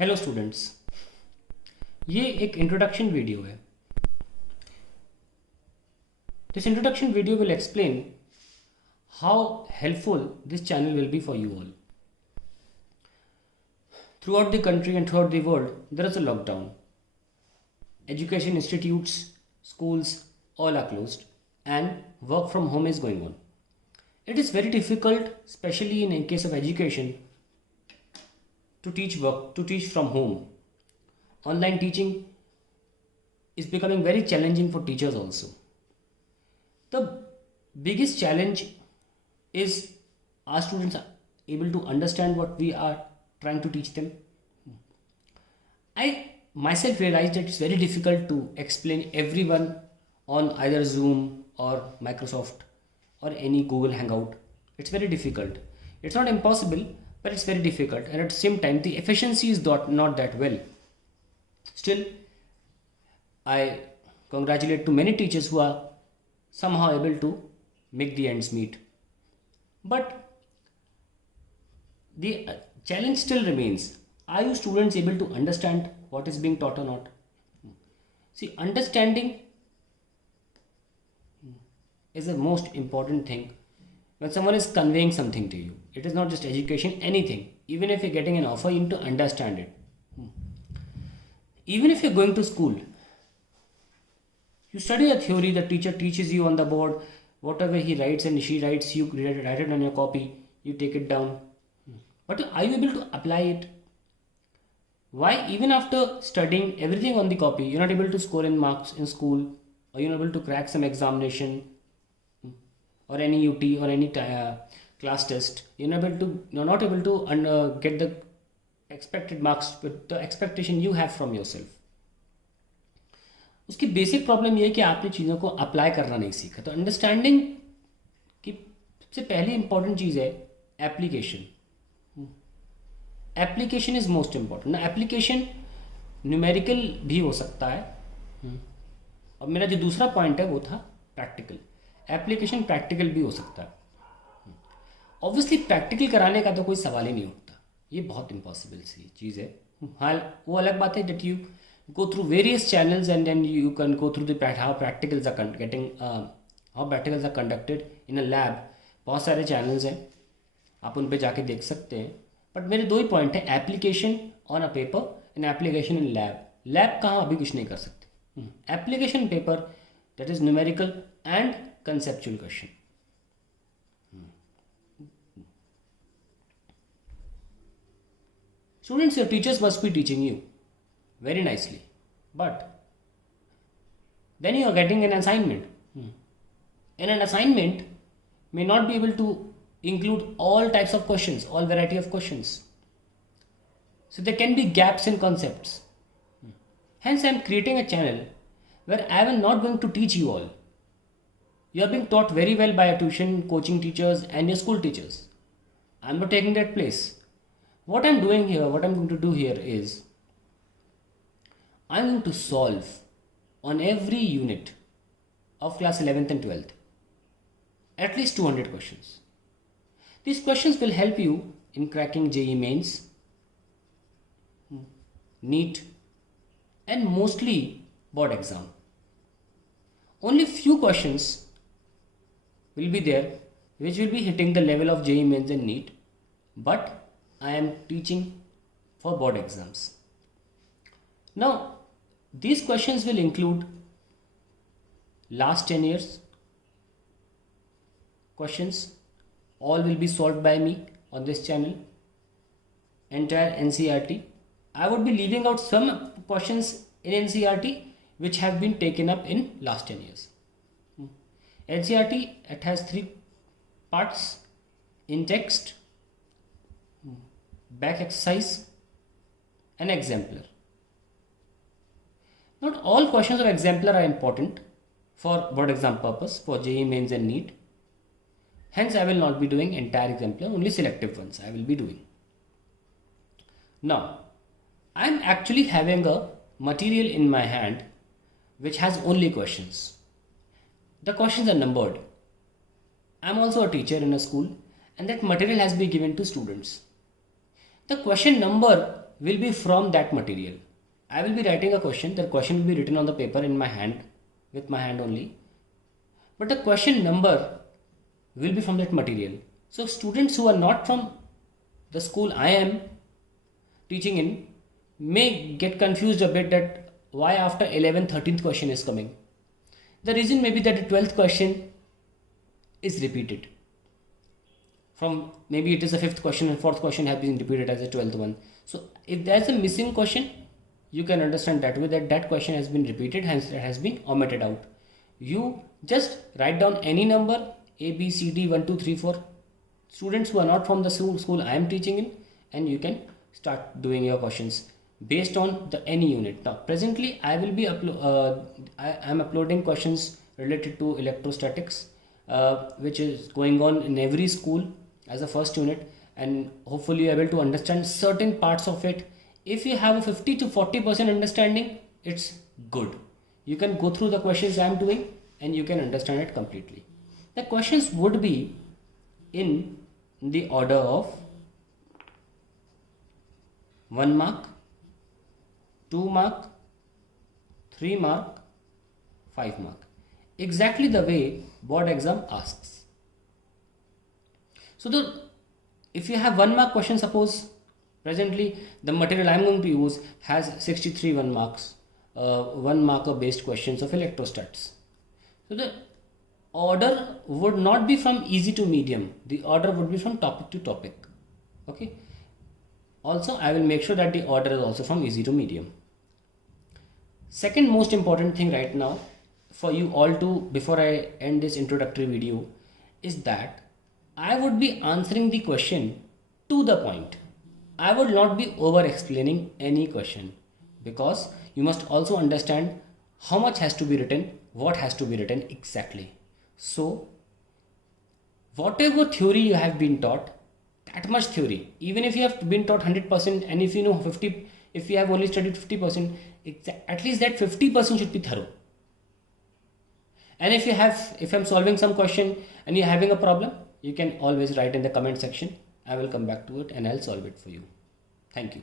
Hello students. ये एक introduction video है। This introduction video will explain how helpful this channel will be for you all. Throughout the country and throughout the world, there is a lockdown. Education institutes, schools, all are closed, and work from home is going on. It is very difficult, especially in case of education, to teach from home. Online teaching is becoming very challenging for teachers also. The biggest challenge is our students are able to understand what we are trying to teach them. I myself realized that it's very difficult to explain everyone on either Zoom or Microsoft or any Google Hangout. It's very difficult. It's not impossible, but it's very difficult. And at the same time, the efficiency is not that well. Still, I congratulate to many teachers who are somehow able to make the ends meet. But the challenge still remains. Are you students able to understand what is being taught or not? See, understanding is the most important thing when someone is conveying something to you. It is not just education, anything. Even if you're getting an offer, you need to understand it. Even if you're going to school, you study a theory, the teacher teaches you on the board, whatever he writes and she writes, you write it on your copy, you take it down. But are you able to apply it? Why, even after studying everything on the copy, you're not able to score in marks in school, or you're not able to crack some examination, or any UT or any class test? You're not able to get the expected marks with the expectation you have from yourself. उसकी basic problem ये है कि आपने चीज़ों को apply करना नहीं सीखा। तो अंडरस्टैंडिंग की सबसे पहली इंपॉर्टेंट चीज़ है application. Application is most important ना। एप्लीकेशन न्यूमेरिकल भी हो सकता है, और मेरा जो दूसरा पॉइंट है वो था प्रैक्टिकल। एप्लीकेशन प्रैक्टिकल भी हो सकता है। ऑब्वियसली प्रैक्टिकल कराने का तो कोई सवाल ही नहीं उठता, ये बहुत इम्पॉसिबल सी चीज़ है। हाँ, वो अलग बात है that you go through various channels and then you can go through the how practicals are getting how practicals are conducted in a lab। बहुत सारे channels हैं, आप उन पे जाके देख सकते हैं। बट मेरे दो ही पॉइंट है, application on a paper and application in lab. Lab कहाँ अभी कुछ नहीं कर सकते। Application paper that is numerical and conceptual question. Students, your teachers must be teaching you very nicely, but then you are getting an assignment, and an assignment may not be able to include all types of questions, all variety of questions. So there can be gaps in concepts. Hence, I am creating a channel where I am not going to teach you all. You are being taught very well by your tuition, coaching teachers, and your school teachers. I am not taking that place. What I am doing here, what I am going to do here is I am going to solve on every unit of class 11th and 12th at least 200 questions. These questions will help you in cracking JEE mains, NEET, and mostly board exam. Only few questions will be there which will be hitting the level of JEE mains and NEET, but I am teaching for board exams. Now, these questions will include last 10 years questions. All will be solved by me on this channel. Entire NCERT. I would be leaving out some questions in NCERT which have been taken up in last 10 years. NCERT, it has 3 parts: in text, back exercise, and exemplar. Not all questions of exemplar are important for board exam purpose, for JEE mains and NEET. Hence, I will not be doing entire exemplar, only selective ones I will be doing. Now, I am actually having a material in my hand which has only questions. The questions are numbered. I am also a teacher in a school, and that material has been given to students. The question number will be from that material. I will be writing a question. The question will be written on the paper in my hand, with my hand only. But the question number will be from that material. So students who are not from the school I am teaching in may get confused a bit that why after 11th, 13th question is coming. The reason may be that the 12th question is repeated. From maybe it is the 5th question and 4th question have been repeated as a 12th one. So if there is a missing question, you can understand that way that that question has been repeated, hence it has been omitted out. You just write down any number A, B, C, D, 1, 2, 3, 4. Students who are not from the school I am teaching in, and you can start doing your questions based on the any unit. Now presently I will be I am uploading questions related to electrostatics, which is going on in every school as a first unit, and hopefully you are able to understand certain parts of it. If you have a 50 to 40% understanding, it's good. You can go through the questions I am doing and you can understand it completely. The questions would be in the order of 1 mark, 2 mark, 3 mark, 5 mark. Exactly the way board exam asks. So if you have 1 mark question, suppose presently the material I am going to use has 63 1 marks, 1 marker based questions of electrostats. So the order would not be from easy to medium. The order would be from topic to topic. Okay. Also, I will make sure that the order is also from easy to medium. Second most important thing right now for you all to, before I end this introductory video, is that I would be answering the question to the point. I would not be over explaining any question, because you must also understand how much has to be written, what has to be written exactly. So whatever theory you have been taught, that much theory, even if you have been taught 100% and if you know 50, if you have only studied 50%, at least that 50% should be thorough. And if I'm solving some question and you're having a problem, you can always write in the comment section. I will come back to it and I'll solve it for you. Thank you.